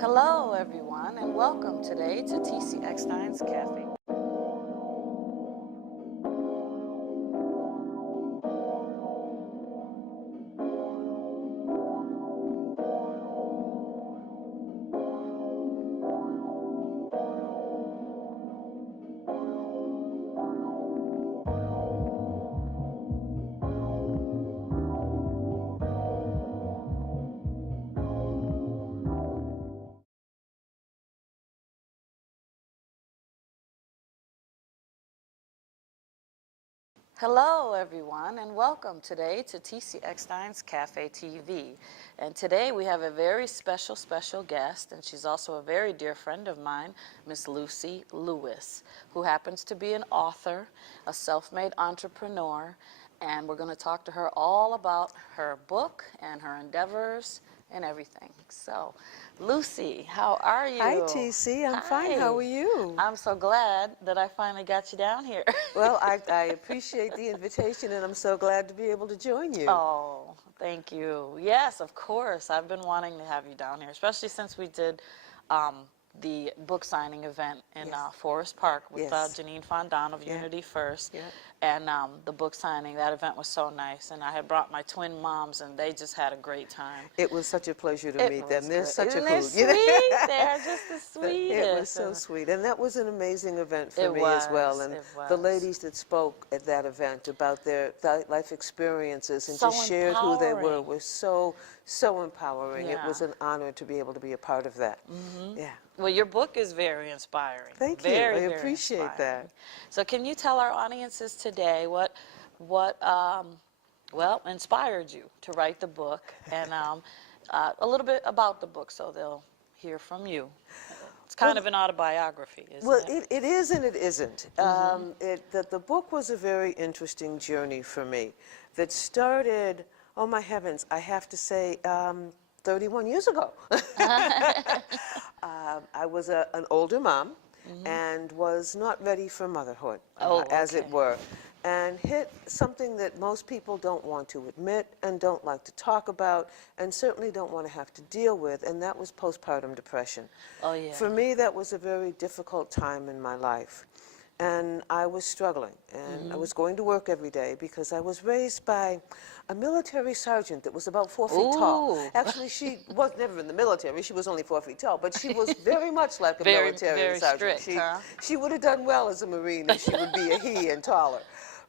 Hello, everyone, and welcome today to ECKSTEIN's Cafe. Hello, everyone, and welcome today to ECKSTEIN's Cafe TV. And today we have a very special guest, and she's also a very dear friend of mine, Miss Lucie Lewis, who happens to be an author, a self-made entrepreneur, and we're going to talk to her all about her book and her endeavors and everything. So, Lucie, how are you? Hi, TC. I'm fine. How are you? I'm so glad that I finally got you down here. Well, I appreciate the invitation, and I'm so glad to be able to join you. Oh, thank you. Yes, of course. I've been wanting to have you down here, especially since we did the book signing event in Forest Park with Janine Fondon of Unity First. Yeah. And the book signing, that event was so nice. And I had brought my twin moms, and they just had a great time. It was such a pleasure to meet them. They're such a Isn't hoot. They're sweet. They're just the sweetest. It was so sweet. And that was an amazing event for me was, as well. And it was. the ladies that spoke at that event about their life experiences and So just shared who they empowering. were so empowering. Yeah. It was an honor to be able to be a part of that. Yeah. Well, your book is very inspiring. Thank you. Very, I very appreciate inspiring. that. So can you tell our audiences today what well, inspired you to write the book, and a little bit about the book so they'll hear from you. It's kind of an autobiography, isn't Well, it? it is and it isn't. The book was a very interesting journey for me that started, oh my heavens, I have to say, 31 years ago. I was an older mom and was not ready for motherhood, as it were, and hit something that most people don't want to admit and don't like to talk about and certainly don't want to have to deal with, and that was postpartum depression. Oh, yeah. For me, that was a very difficult time in my life. And I was struggling, and I was going to work every day because I was raised by a military sergeant that was about 4 feet tall. Actually, she was never in the military. She was only 4 feet tall, but she was very much like a military sergeant. Strict, she would have done well as a Marine if she would be a he and taller.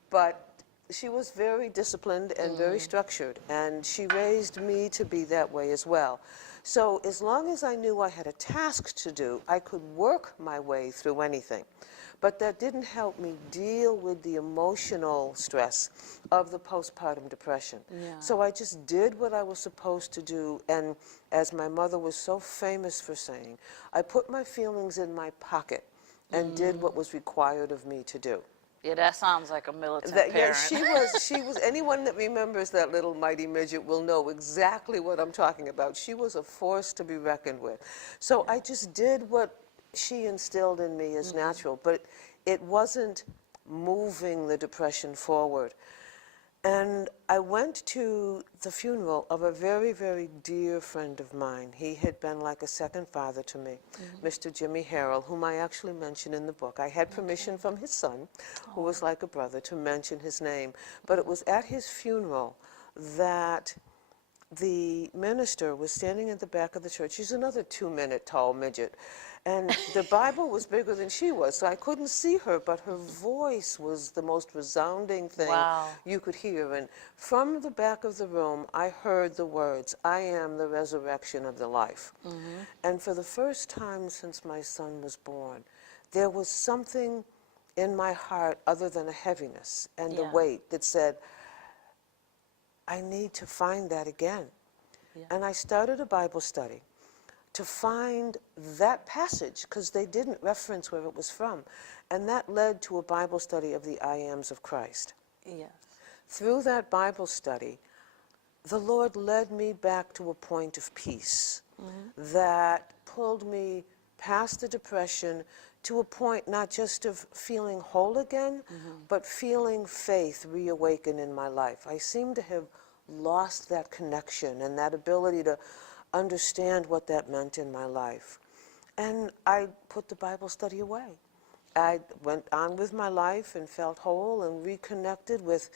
But she was very disciplined and very structured, and she raised me to be that way as well. So as long as I knew I had a task to do, I could work my way through anything. But that didn't help me deal with the emotional stress of the postpartum depression. Yeah. So I just did what I was supposed to do, and as my mother was so famous for saying, I put my feelings in my pocket and did what was required of me to do. Yeah, that sounds like a militant parent. Yeah, she was, anyone that remembers that little mighty midget will know exactly what I'm talking about. She was a force to be reckoned with. So I just did what she instilled in me as natural, but it wasn't moving the depression forward. And I went to the funeral of a very dear friend of mine. He had been like a second father to me, Mr. Jimmy Harrell, whom I actually mention in the book. I had permission from his son, who was like a brother, to mention his name. But it was at his funeral that the minister was standing at the back of the church. She's another 2-minute tall midget. And the Bible was bigger than she was, so I couldn't see her, but her voice was the most resounding thing you could hear. And from the back of the room, I heard the words, I am the resurrection of the life. And for the first time since my son was born, there was something in my heart other than a heaviness and a weight that said, I need to find that again. And I started a Bible study to find that passage, because they didn't reference where it was from. And that led to a Bible study of the I Ams of Christ. Yes. Through that Bible study, the Lord led me back to a point of peace that pulled me past the depression to a point not just of feeling whole again, but feeling faith reawaken in my life. I seem to have lost that connection and that ability to understand what that meant in my life. And I put the Bible study away. I went on with my life and felt whole and reconnected with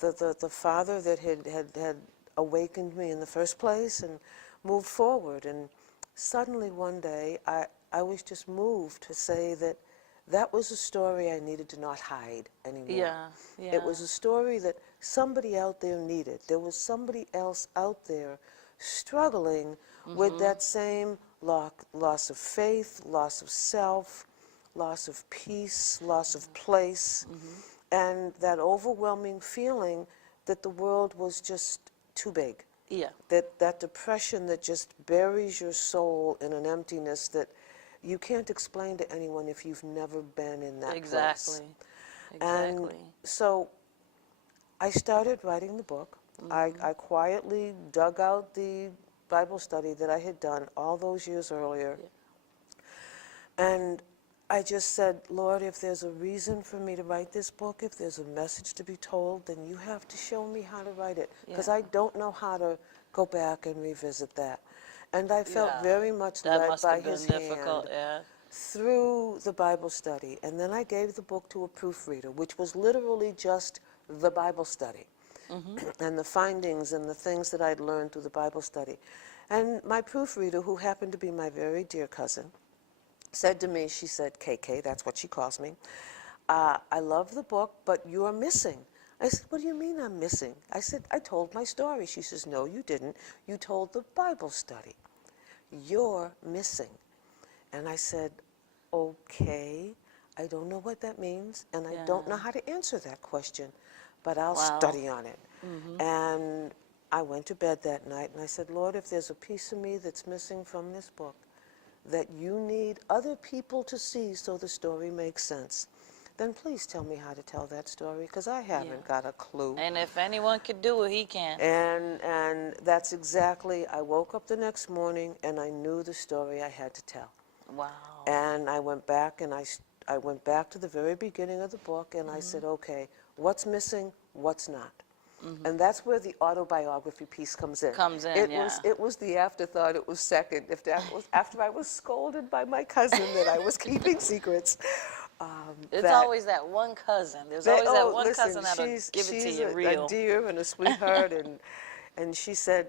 the Father that had awakened me in the first place, and moved forward. And suddenly one day I was just moved to say that that was a story I needed to not hide anymore. Yeah, yeah. It was a story that somebody out there needed. There was somebody else out there struggling with that same loss of faith, loss of self, loss of peace, loss of place, and that overwhelming feeling that the world was just too big. Yeah. That depression that just buries your soul in an emptiness that you can't explain to anyone if you've never been in that place. And Exactly. so I started writing the book. I quietly dug out the Bible study that I had done all those years earlier. And I just said, Lord, if there's a reason for me to write this book, if there's a message to be told, then you have to show me how to write it, because I don't know how to go back and revisit that. And I felt very much That led must by have been his difficult, hand through the Bible study. And then I gave the book to a proofreader, which was literally just the Bible study and the findings and the things that I'd learned through the Bible study. And my proofreader, who happened to be my very dear cousin, said to me, she said, KK, that's what she calls me, I love the book, but you're missing. I said, what do you mean I'm missing? I said, I told my story. She says, no, you didn't. You told the Bible study. You're missing. And I said, okay, I don't know what that means, and I don't know how to answer that question, but I'll study on it. And I went to bed that night, and I said, Lord, if there's a piece of me that's missing from this book that you need other people to see so the story makes sense, then please tell me how to tell that story, because I haven't got a clue. And if anyone could do it, he can. And that's exactly, I woke up the next morning and I knew the story I had to tell. Wow. And I went back and I went back to the very beginning of the book, and I said, okay, what's missing, what's not? And that's where the autobiography piece comes in. It was the afterthought, it was second. If that was after I was scolded by my cousin that I was keeping secrets. It's always that one cousin. There's always that one cousin that'll give it to you real. She's a dear and a sweetheart, and she said,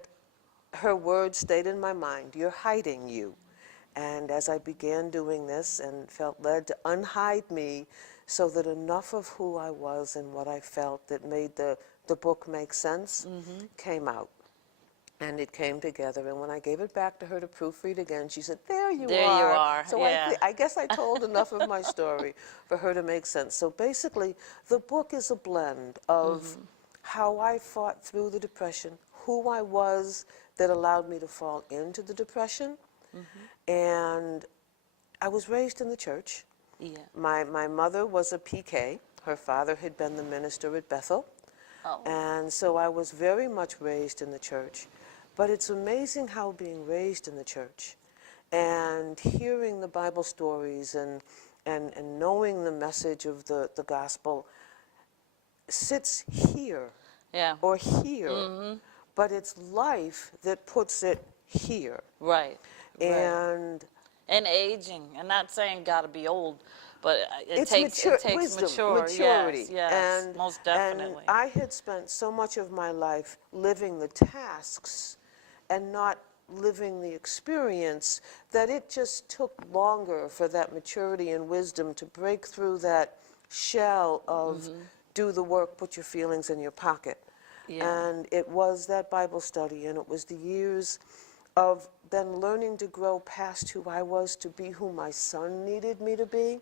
her words stayed in my mind, you're hiding you. And as I began doing this and felt led to unhide me so that enough of who I was and what I felt that made the book make sense came out. And it came together. And when I gave it back to her to proofread again, she said, there you are. So I guess I told enough of my story for her to make sense. So basically, the book is a blend of how I fought through the depression, who I was that allowed me to fall into the depression. And I was raised in the church. My mother was a PK. Her father had been the minister at Bethel. And so I was very much raised in the church. But it's amazing how being raised in the church and hearing the Bible stories and knowing the message of the gospel sits here or here, but it's life that puts it here. Right. And aging, and not saying gotta be old, but it takes wisdom, maturity. Yes, and, most definitely. And I had spent so much of my life living the tasks and not living the experience that it just took longer for that maturity and wisdom to break through that shell of do the work, put your feelings in your pocket. And it was that Bible study, and it was the years of then learning to grow past who I was to be who my son needed me to be.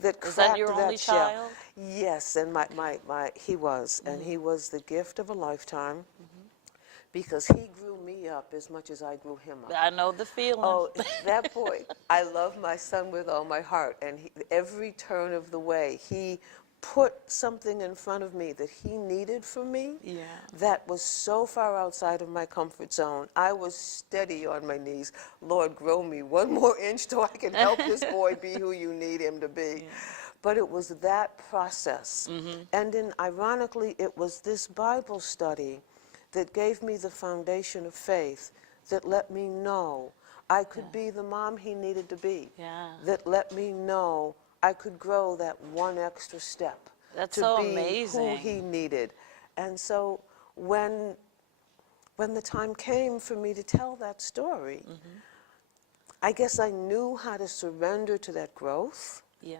That cracked that your only shell. child? Yes, and he was, and he was the gift of a lifetime because he grew me up as much as I grew him up. I know the feeling. Oh, that boy, I love my son with all my heart, and every turn of the way, he put something in front of me that he needed from me that was so far outside of my comfort zone. I was steady on my knees. Lord, grow me one more inch so I can help this boy be who you need him to be. But it was that process. And ironically, it was this Bible study that gave me the foundation of faith that let me know I could be the mom he needed to be, Yeah. that let me know I could grow that one extra step That's to so be who amazing. he needed. And so when the time came for me to tell that story, I guess I knew how to surrender to that growth. Yeah.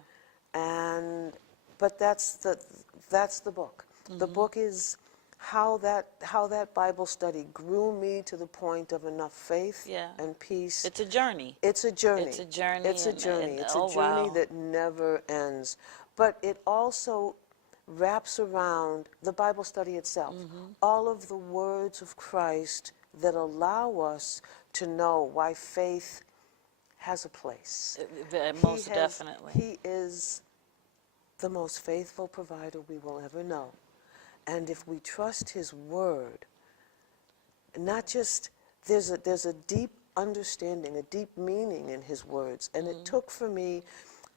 But that's the book. The book is how that Bible study grew me to the point of enough faith Yeah. and peace. It's a journey. It's a journey. It's a journey. It's a journey. And, It's oh, a journey wow. that never ends. But it also wraps around the Bible study itself. All of the words of Christ that allow us to know why faith has a place. Most definitely. He is the most faithful provider we will ever know. And if we trust his word, not just, there's a deep understanding, a deep meaning in his words. And it took for me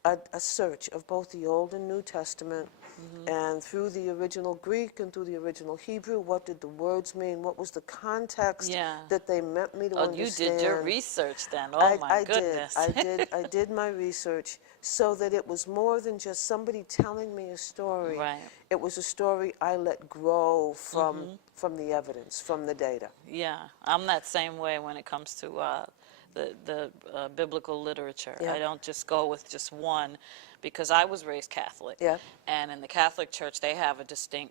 a search of both the Old and New Testament, and through the original Greek and through the original Hebrew, what did the words mean? What was the context that they meant me to understand? You did your research then. Oh, my goodness. I did my research so that it was more than just somebody telling me a story. Right. It was a story I let grow from the evidence, from the data. Yeah, I'm that same way when it comes to the biblical literature. Yeah. I don't just go with just one, because I was raised Catholic. Yeah. And in the Catholic Church, they have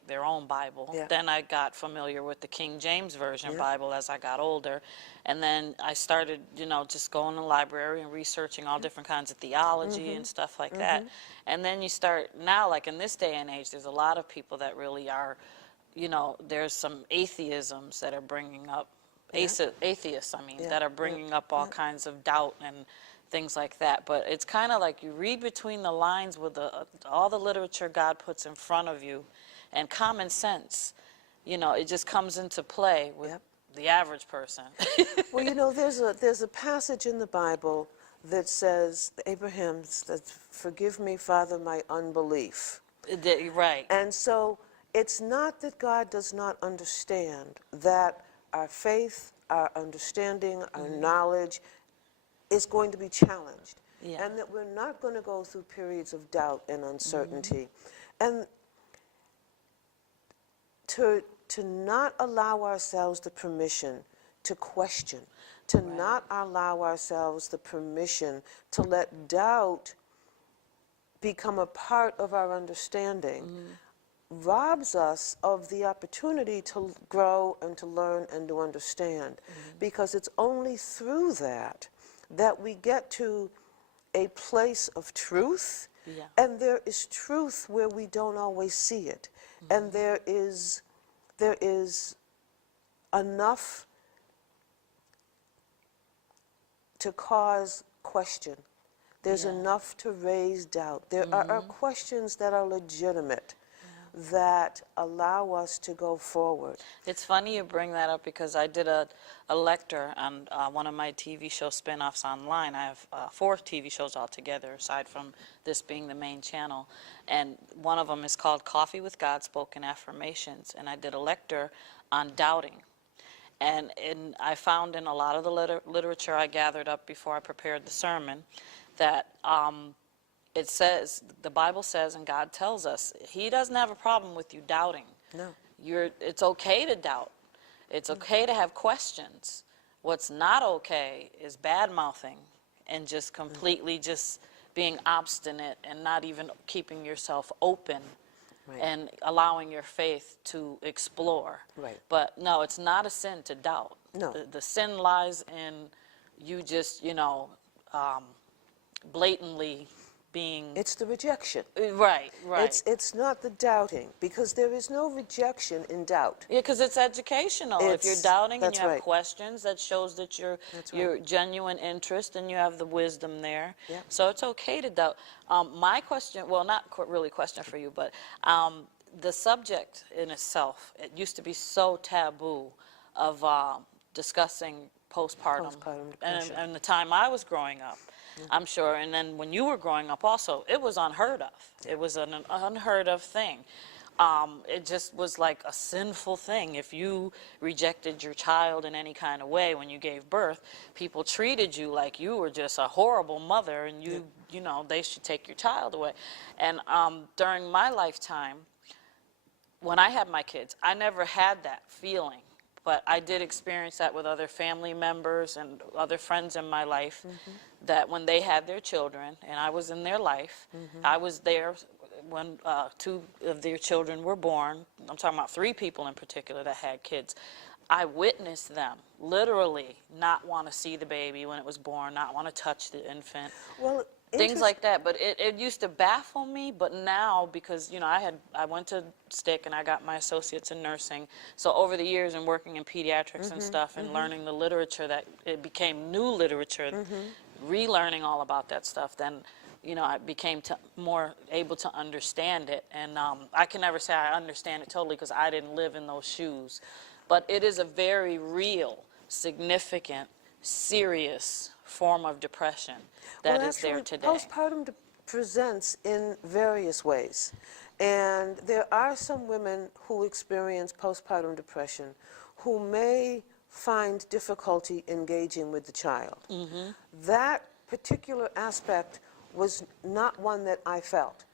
their own Bible. Yeah. Then I got familiar with the King James Version Yeah. Bible as I got older. And then I started, just going to the library and researching all different kinds of theology and stuff like that. And then you start, now, like in this day and age, there's a lot of people that really are, there's some atheisms that are bringing up, atheists, that are bringing up all kinds of doubt and things like that. But it's kind of like you read between the lines with all the literature God puts in front of you, and common sense, it just comes into play with the average person. Well, there's a passage in the Bible that says, Abraham says, "Forgive me, Father, my unbelief." Right. And so it's not that God does not understand that our faith, our understanding, our knowledge is going to be challenged. Yeah. And that we're not going to go through periods of doubt and uncertainty. And to not allow ourselves the permission to question, to not allow ourselves the permission to let doubt become a part of our understanding, robs us of the opportunity to grow and to learn and to understand. Because it's only through that we get to a place of truth, and there is truth where we don't always see it. And there is enough to cause question. There's enough to raise doubt. There are questions that are legitimate, that allow us to go forward. It's funny you bring that up, because I did a lecture on one of my TV show spin-offs online. I have 4 TV shows altogether, aside from this being the main channel. And one of them is called Coffee with God, Spoken Affirmations. And I did a lecture on doubting. And I found in a lot of the literature I gathered up before I prepared the sermon that it says, the Bible says, and God tells us, he doesn't have a problem with you doubting. No. It's okay to doubt. It's okay to have questions. What's not okay is bad-mouthing and just completely just being obstinate and not even keeping yourself open and allowing your faith to explore. Right. But no, it's not a sin to doubt. No. The sin lies in you just, blatantly being... It's the rejection. Right. It's not the doubting, because there is no rejection in doubt. Yeah, because it's educational. If you're doubting and you have right. questions, that shows that you're genuine interest and you have the wisdom there. Yeah. So it's okay to doubt. My question, well, not really a question for you, but the subject in itself, it used to be so taboo of discussing postpartum depression. and the time I was growing up. I'm sure, and then when you were growing up also, it was unheard of. It was an unheard of thing. it just was like a sinful thing. If you rejected your child in any kind of way when you gave birth, people treated you like you were just a horrible mother, and you know, they should take your child away. And during my lifetime, when I had my kids, I never had that feeling. But I did experience that with other family members and other friends in my life, that when they had their children, and I was in their life, I was there when 2 of their children were born. I'm talking about 3 people in particular that had kids. I witnessed them literally not want to see the baby when it was born, not want to touch the infant. Well, Things like that. But it used to baffle me, but now, because, you know, I went to Stick and I got my associates in nursing. So over the years and working in pediatrics and stuff and learning the literature, that it became new literature, relearning all about that stuff, then, you know, I became more able to understand it. And I can never say I understand it totally because I didn't live in those shoes. But it is a very real, significant, serious form of depression that is there today. Postpartum presents in various ways. And there are some women who experience postpartum depression who may find difficulty engaging with the child. That particular aspect was not one that I felt.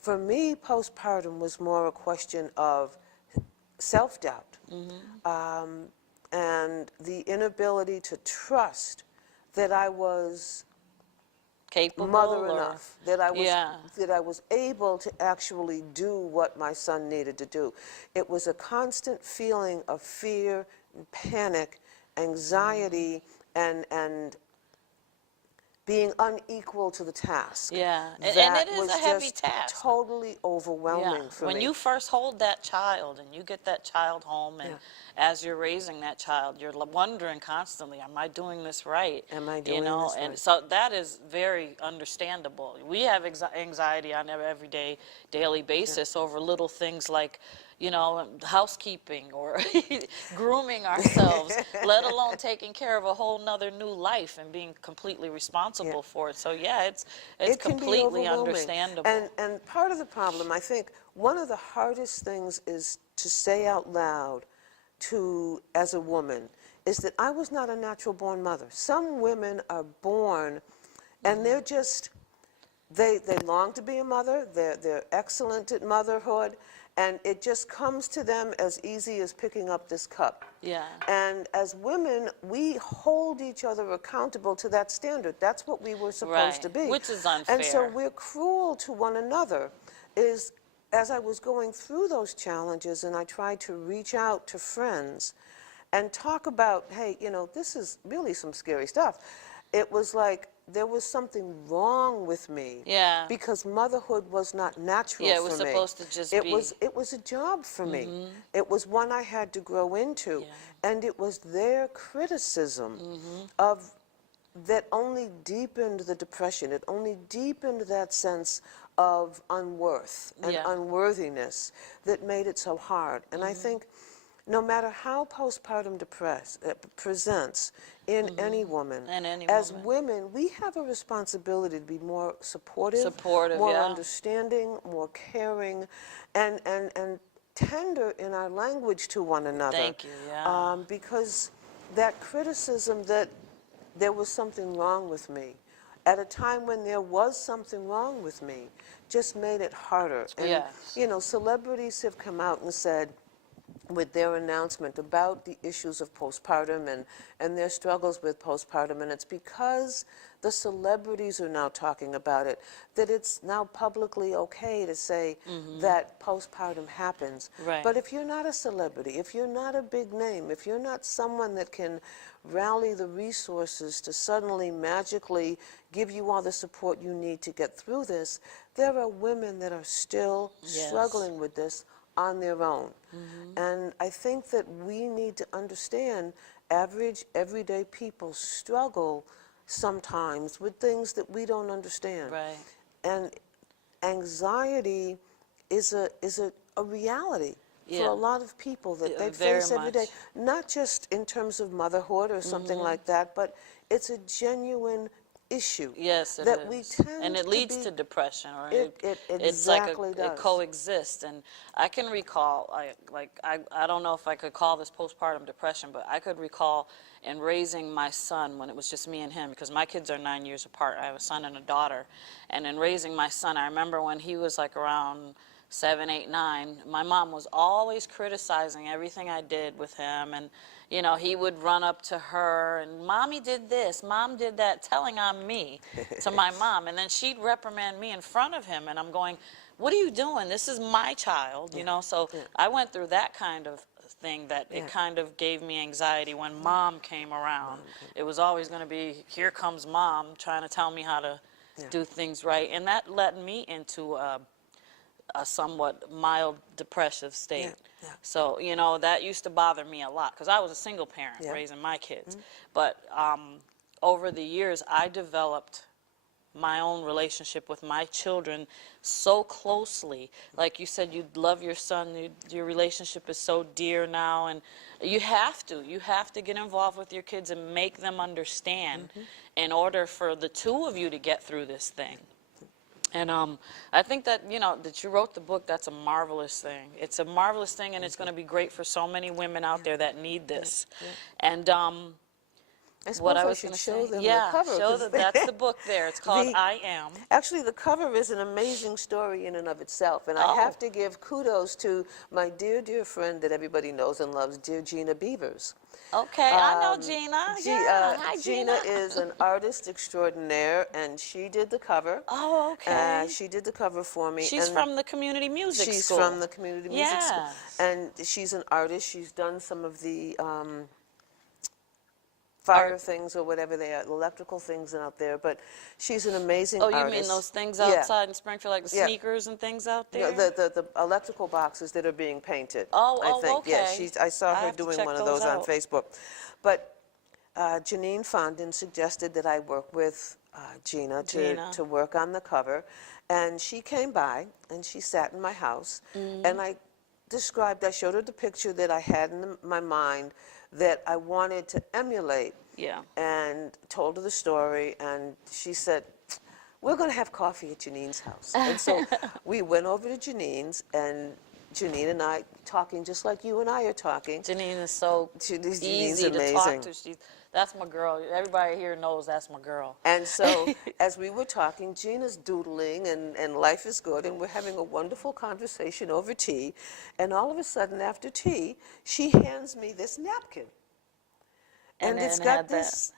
For me, postpartum was more a question of self-doubt and the inability to trust that I was Capable mother or, enough, that I was able to actually do what my son needed to do. It was a constant feeling of fear, panic, anxiety, and being unequal to the task. Yeah, and That it is was a heavy just task. totally overwhelming for me. When you first hold that child and you get that child home, and as you're raising that child, you're wondering constantly, am I doing this right? Am I doing You know, this and right? so that is very understandable. We have anxiety on an everyday, daily basis over little things like, you know, housekeeping or grooming ourselves, let alone taking care of a whole nother new life and being completely responsible for it. So yeah, it's It can be completely overwhelming. understandable. And part of the problem, I think, one of the hardest things is to say out loud to, as a woman, is that I was not a natural born mother. Some women are born and they're just, they long to be a mother, they're excellent at motherhood, and it just comes to them as easy as picking up this cup. Yeah. And as women, we hold each other accountable to that standard. That's what we were supposed to be. Which is unfair. And so we're cruel to one another. As I was going through those challenges and I tried to reach out to friends and talk about, hey, you know, this is really some scary stuff. It was like there was something wrong with me. Yeah. Because motherhood was not natural for me. Yeah, it was supposed to just it be. It was a job for me. It was one I had to grow into. Yeah. And it was their criticism of that only deepened the depression. It only deepened that sense of unworth and unworthiness that made it so hard. And I think no matter how postpartum presents in any woman, as women, we have a responsibility to be more supportive, more understanding, more caring, and tender in our language to one another. Thank you, yeah. Because that criticism that there was something wrong with me, at a time when there was something wrong with me, just made it harder. And, you know, celebrities have come out and said, with their announcement about the issues of postpartum and their struggles with postpartum, and it's because the celebrities are now talking about it, that it's now publicly okay to say that postpartum happens. Right. But if you're not a celebrity, if you're not a big name, if you're not someone that can rally the resources to suddenly magically give you all the support you need to get through this, there are women that are still struggling with this on their own. And I think that we need to understand average, everyday people struggle sometimes with things that we don't understand. Right. And anxiety is a reality for a lot of people that they face every day. Not just in terms of motherhood or something like that, but it's a genuine issue. Yes, it that we is. tend And it to leads be, to depression, or it it's like exactly it does. coexists. And I can recall, I don't know if I could call this postpartum depression, but I could recall in raising my son when it was just me and him, because my kids are 9 years apart. I have a son and a daughter. And in raising my son, I remember when he was like around 7, 8, 9, my mom was always criticizing everything I did with him. And, you know, he would run up to her and, Mommy did this, Mom did that, telling on me to my mom. And then she'd reprimand me in front of him. And I'm going, what are you doing? This is my child, you know? So I went through that kind of thing that it kind of gave me anxiety when Mom came around. It was always going to be, here comes Mom trying to tell me how to do things right. And that led me into a somewhat mild depressive state. So, you know, that used to bother me a lot because I was a single parent raising my kids. But over the years, I developed my own relationship with my children so closely. Like you said, you love your son, your relationship is so dear now, and you have to get involved with your kids and make them understand in order for the two of you to get through this thing. And I think that, you know, that you wrote the book, that's a marvelous thing. It's a marvelous thing, and it's going to be great for so many women out there that need this. And what I was going to say, the cover, show them. That's the book there. It's called I Am. Actually, the cover is an amazing story in and of itself, and I have to give kudos to my dear, dear friend that everybody knows and loves, dear Gina Beavers. Okay, I know Gina. Hi, Gina is an artist extraordinaire, and she did the cover. Oh, okay. She did the cover for me. She's from the community music school. She's from the community music school. And she's an artist. She's done some of the fire things or whatever they are, electrical things out there, but she's an amazing artist. Oh, you mean those things outside in Springfield, like the sneakers and things out there? Yeah, the electrical boxes that are being painted. Oh, I think. okay. Yeah, I saw her doing one of those on Facebook. But Janine Fondin suggested that I work with Gina to work on the cover, and she came by and she sat in my house, and I showed her the picture that I had in my mind that I wanted to emulate, and told her the story, and she said, we're going to have coffee at Janine's house. And so we went over to Janine's, and Janine and I talking just like you and I are talking. Janine is so easy to talk to. That's my girl. Everybody here knows that's my girl. And so as we were talking, Gina's doodling, and life is good, and we're having a wonderful conversation over tea. And all of a sudden, after tea, she hands me this napkin. And it's got this.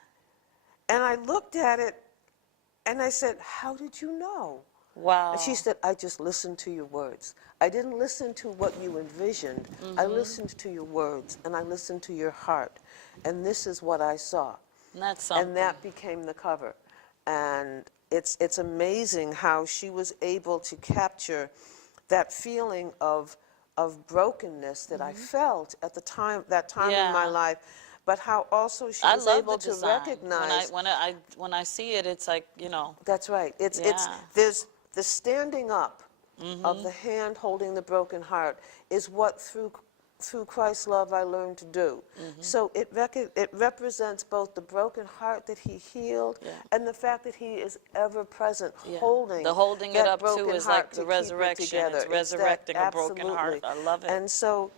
And I looked at it, and I said, how did you know? Wow. And she said, I just listened to your words. I didn't listen to what you envisioned. I listened to your words, and I listened to your heart. And this is what I saw. And that's something. And that became the cover. And it's amazing how she was able to capture that feeling of brokenness that I felt at the time, in my life, but how also she was able to recognize. When I see it, it's like, you know. That's right. There's the standing up of the hand holding the broken heart is what through Christ's love I learned to do. So it represents both the broken heart that he healed and the fact that he is ever present, holding it up too is like the resurrection. It's resurrecting a broken heart. I love it. And so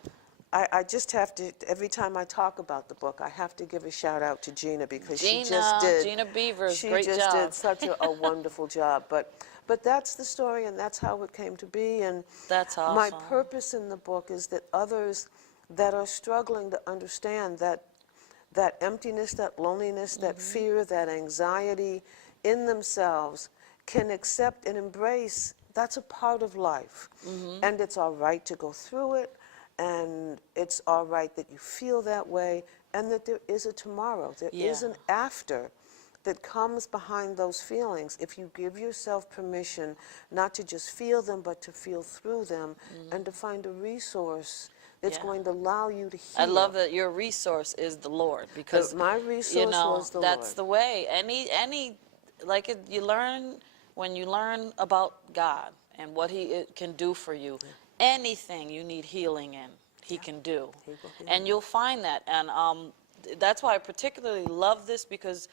I just have to, every time I talk about the book, I have to give a shout out to Gina because she just did. Gina Beavers, great job. She just did such a wonderful job. But that's the story, and that's how it came to be. And that's awesome. My purpose in the book is that others that are struggling to understand that emptiness, that loneliness, that fear, that anxiety in themselves can accept and embrace that's a part of life. And it's all right to go through it, and it's all right that you feel that way, and that there is a tomorrow. There is an after that comes behind those feelings if you give yourself permission not to just feel them, but to feel through them and to find a resource that's going to allow you to heal. I love that your resource is the Lord, because my resource was the that's Lord. the way. You learn, when you learn about God and what He can do for you, anything you need healing in, He can do. And you'll find that. And that's why I particularly love this, because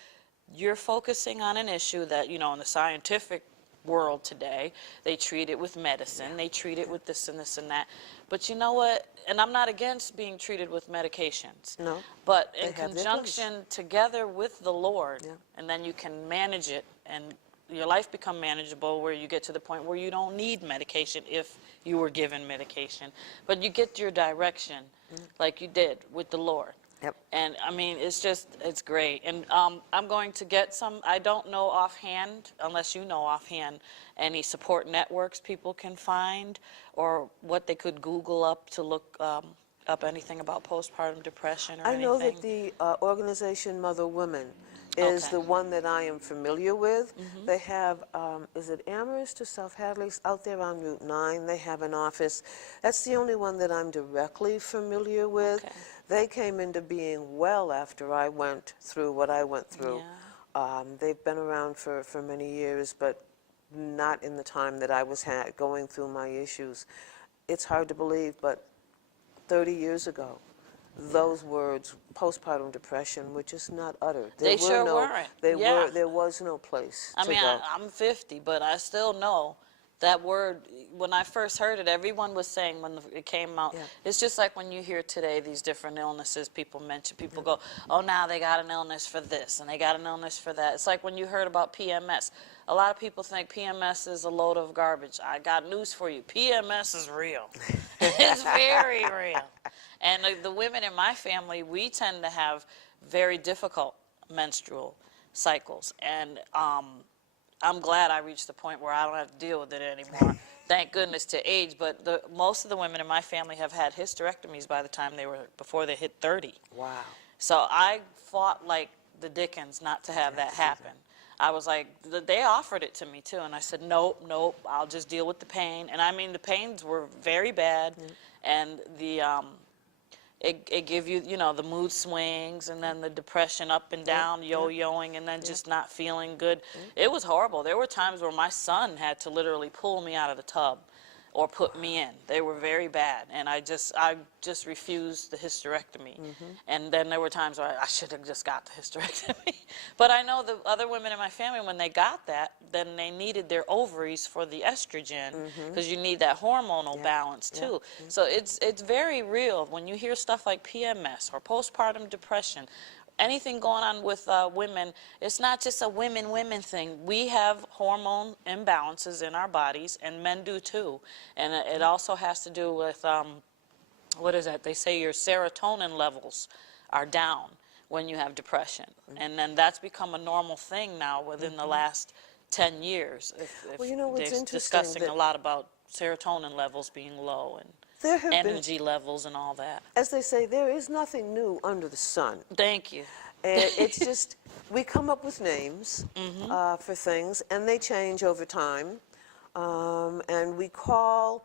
you're focusing on an issue that, you know, in the scientific world today, they treat it with medicine, they treat it with this and this and that. But you know what? And I'm not against being treated with medications. No, But they in have their place. conjunction together with the Lord, Yeah. and then you can manage it and your life become manageable where you get to the point where you don't need medication if you were given medication. But you get your direction like you did with the Lord. Yep. And I mean, it's just, it's great. And I'm going to get some, I don't know offhand, unless you know offhand, any support networks people can find or what they could Google up to look up anything about postpartum depression or I anything. know that the organization Mother Women is Okay. the one that I am familiar with. They have, is it Amherst or South Hadley's out there on Route 9? They have an office. That's the only one that I'm directly familiar with. Okay. They came into being well after I went through what I went through. Yeah. They've been around for many years, but not in the time that I was going through my issues. It's hard to believe, but 30 years ago, those words, postpartum depression, were just not uttered. They sure weren't. Yeah. There was no place I to mean, go. I'm 50, but I still know that word. When I first heard it, everyone was saying when it came out, Yeah. it's just like when you hear today these different illnesses people mention. People go, oh, now they got an illness for this, and they got an illness for that. It's like when you heard about PMS. A lot of people think PMS is a load of garbage. I got news for you. PMS is real. It's very real. And the women in my family, we tend to have very difficult menstrual cycles. And I'm glad I reached the point where I don't have to deal with it anymore. Thank goodness to age. But most of the women in my family have had hysterectomies by the time before they hit 30. Wow. So I fought like the Dickens not to have that happen. I was like, they offered it to me too, and I said, nope, nope, I'll just deal with the pain. And I mean, the pains were very bad, and it gave you, you know, the mood swings, and then the depression up and down, yo-yoing, and then just not feeling good. It was horrible. There were times where my son had to literally pull me out of the tub or put me in. They were very bad, and I just refused the hysterectomy. And then there were times where I should have just got the hysterectomy. But I know the other women in my family, when they got that, then they needed their ovaries for the estrogen, because you need that hormonal balance too. So it's very real when you hear stuff like PMS or postpartum depression. Anything going on with women, it's not just a women thing. We have hormone imbalances in our bodies, and men do too. And it also has to do with, what is that? They say your serotonin levels are down when you have depression. And then that's become a normal thing now within the last 10 years. Well, you know what's they're interesting discussing that a lot about serotonin levels being low and there have energy levels and all that. as they say, there is nothing new under the sun. Thank you. It's just, we come up with names for things, and they change over time. And we call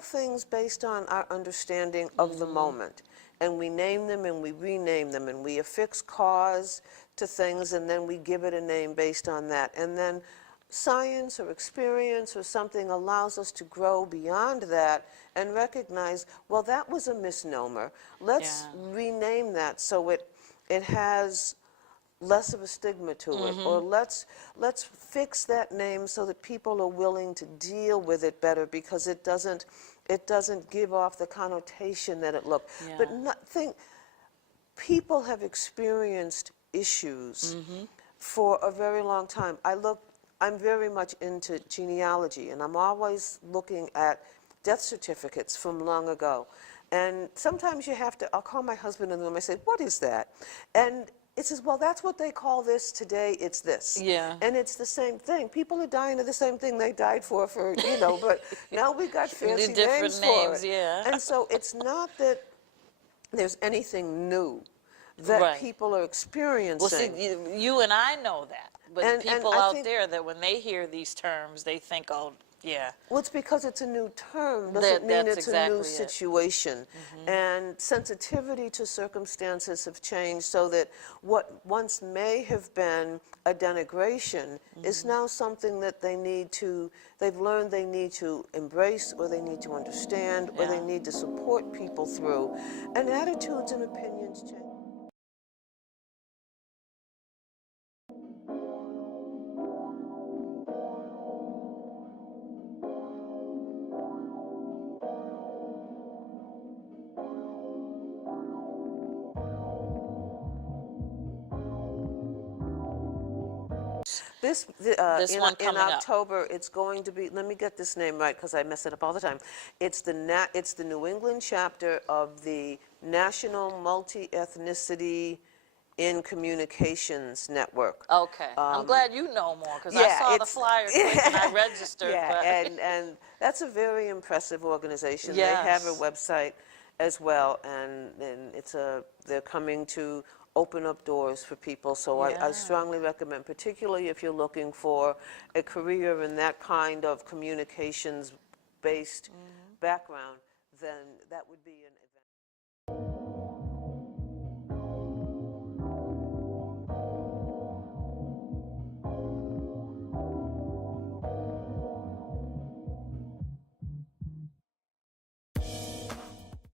things based on our understanding of the moment. And we name them and we rename them, and we affix cause to things, and then we give it a name based on that. And then science or experience or something allows us to grow beyond that and recognize, well, that was a misnomer. Let's rename that so it has less of a stigma to it, or let's fix that name so that people are willing to deal with it better, because it doesn't give off the connotation that it looked. But people have experienced issues for a very long time. I'm very much into genealogy, and I'm always looking at death certificates from long ago. And sometimes you have to, I'll call my husband in the room, I say, what is that? And it says, well, that's what they call this today, it's this. Yeah. And it's the same thing. People are dying of the same thing they died for, you know, but now we got fancy different names for it. yeah. And so it's not that there's anything new that people are experiencing. Well, see, you and I know that. But people out there, that when they hear these terms, they think, oh, yeah. Well, it's because it's a new term doesn't mean it's a new exactly situation. And sensitivity to circumstances have changed, so that what once may have been a denigration is now something that they've learned they need to embrace, or they need to understand, or they need to support people through. And attitudes and opinions change. This one in coming up. October, it's going to be, let me get this name right because I mess it up all the time. It's the New England chapter of the National Multi-Ethnicity in Communications Network. Okay. I'm glad you know more because I Yeah, saw the it's flyer quick and I registered. yeah, But and that's a very impressive organization. They have a yes. website as well, and they're coming to open up doors for people. So I Yeah. strongly recommend, particularly if you're looking for a career in that kind of communications-based background, then that would be an event.